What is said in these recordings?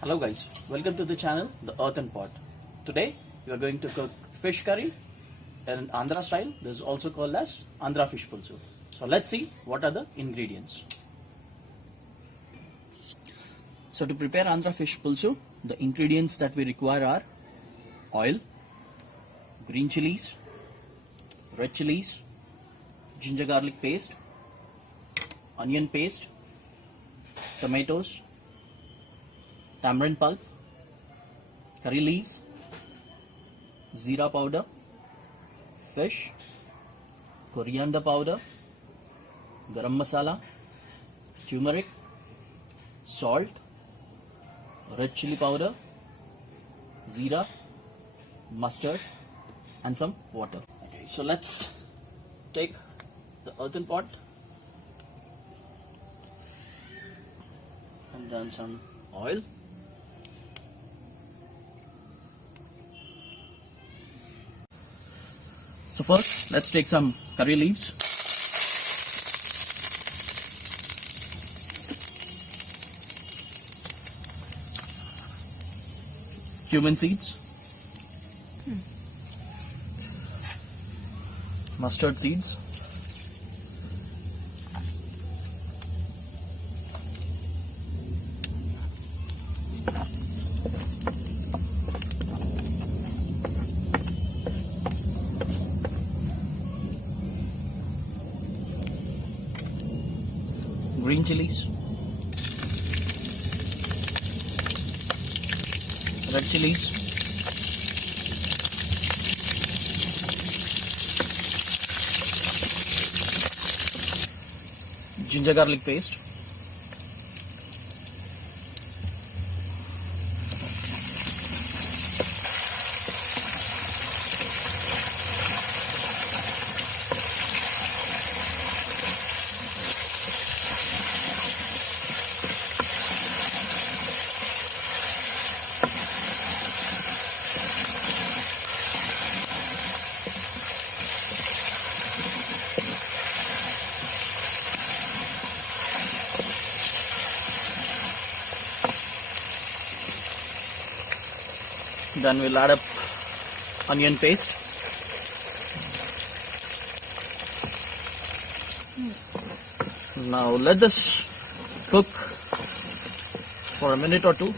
Hello guys, welcome to the channel The EarthenPot. Today we are going to cook fish curry in Andhra style. This is also called as Andhra Fish Pulusu. So let's see what are the ingredients. So to prepare Andhra Fish Pulusu, the ingredients that we require are oil, green chilies, red chilies, ginger garlic paste, onion paste, tomatoes, tamarind pulp, curry leaves, zira powder, fish, coriander powder, garam masala, turmeric, salt, red chili powder, zira, mustard, and some water. Okay, so let's take the earthen pot and then some oil. So first, let's take some curry leaves. Cumin seeds. Mustard seeds. Green chilies, red chilies, ginger garlic paste, then we'll add up onion paste, now let this cook for a minute or two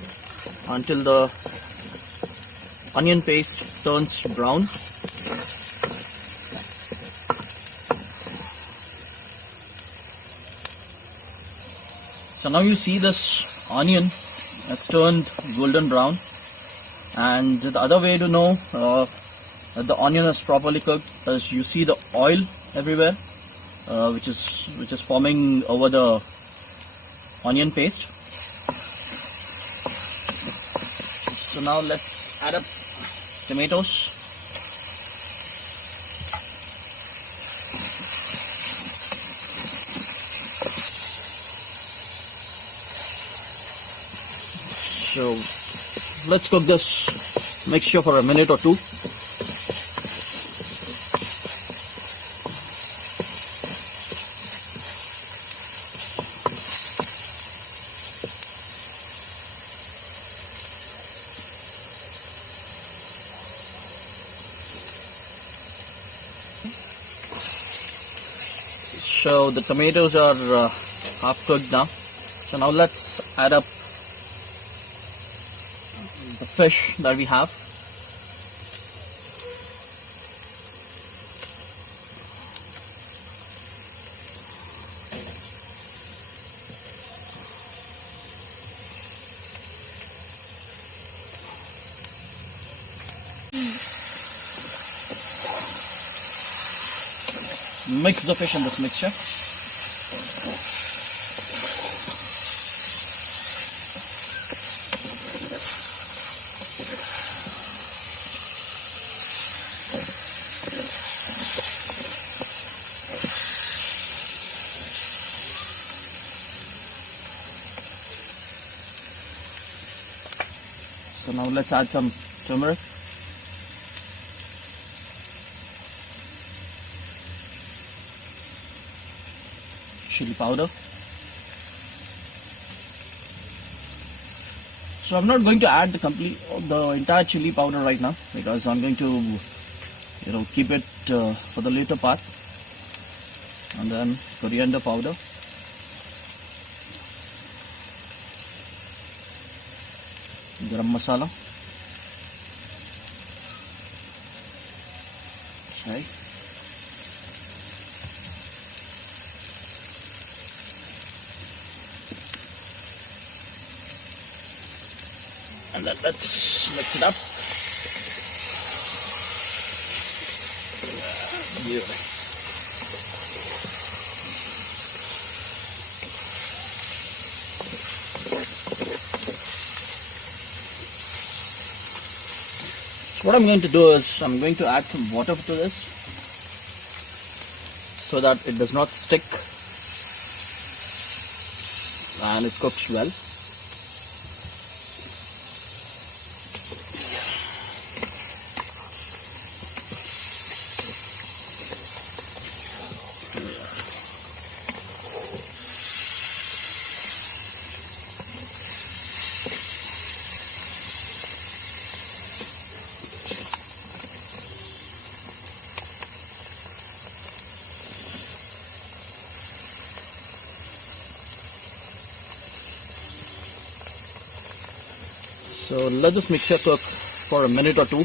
until the onion paste turns brown. So now you see this onion has turned golden brown. And the other way to know that the onion is properly cooked is you see the oil everywhere, which is forming over the onion paste. So now let's add up tomatoes. So let's cook this mixture for a minute or two. So the tomatoes are half cooked now. So now let's add up the fish that we have. Mix the fish in this mixture. So now let's add some turmeric. Chili powder, So I'm not going to add the entire chili powder right now, because I'm going to keep it for the later part. And then coriander powder, garam masala, okay, and then let's mix it up. Beautiful. What I'm going to do is I'm going to add some water to this so that it does not stick and it cooks well. So let this mixture cook for a minute or two.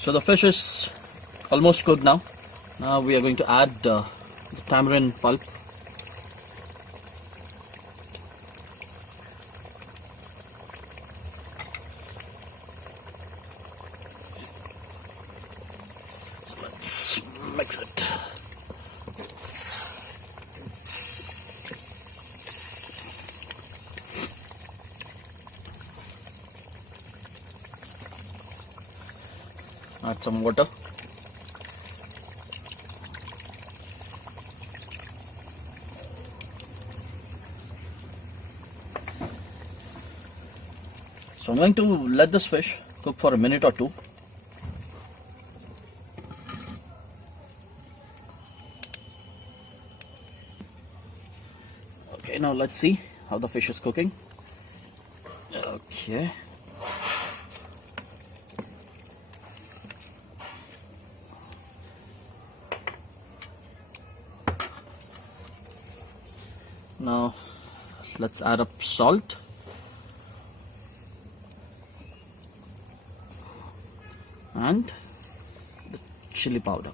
So the fish is almost cooked now. Now we are going to add the tamarind pulp. So let's mix it. Add some water. So I'm going to let this fish cook for a minute or two. Okay, now let's see how the fish is cooking. Okay. Now let's add up salt and the chili powder.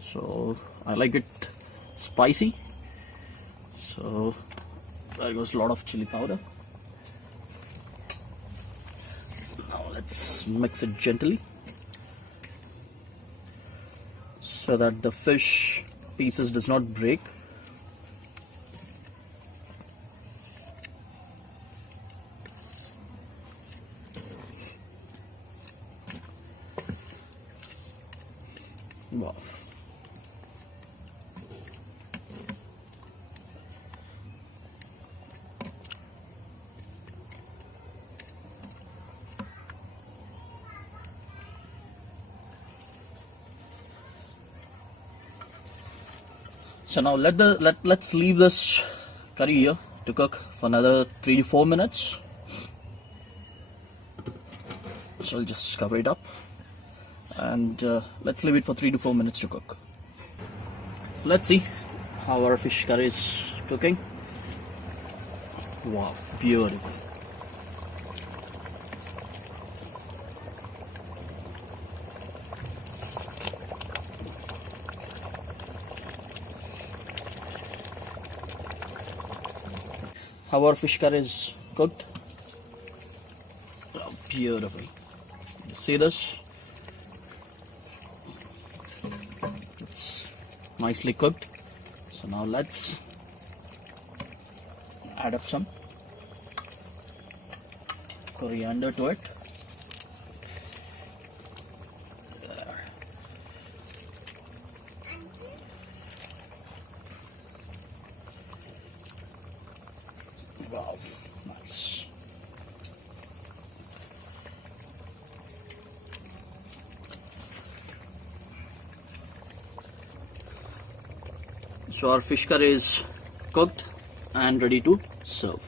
So I like it spicy, so there goes a lot of chili powder. Now let's mix it gently so that the fish pieces does not break. Wow. So now let's leave this curry here to cook for another 3 to 4 minutes. So I'll just cover it up and let's leave it for 3 to 4 minutes to cook. Let's see how our fish curry is cooking. Wow, beautiful. How our fish curry is cooked. Oh, beautiful. You see this? It's nicely cooked. So now let's add up some coriander to it. There. Wow, nice. So our fish curry is cooked and ready to serve.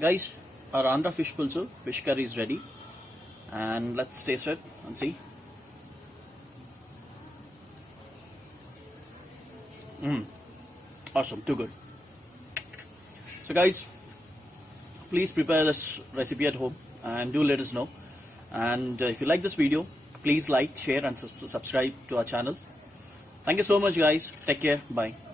Guys, our Andhra Fish Pulusu fish curry is ready, and let's taste it and see. Awesome, too good. So guys, please prepare this recipe at home and do let us know. And if you like this video, please like, share and subscribe to our channel. Thank you so much guys. Take care. Bye.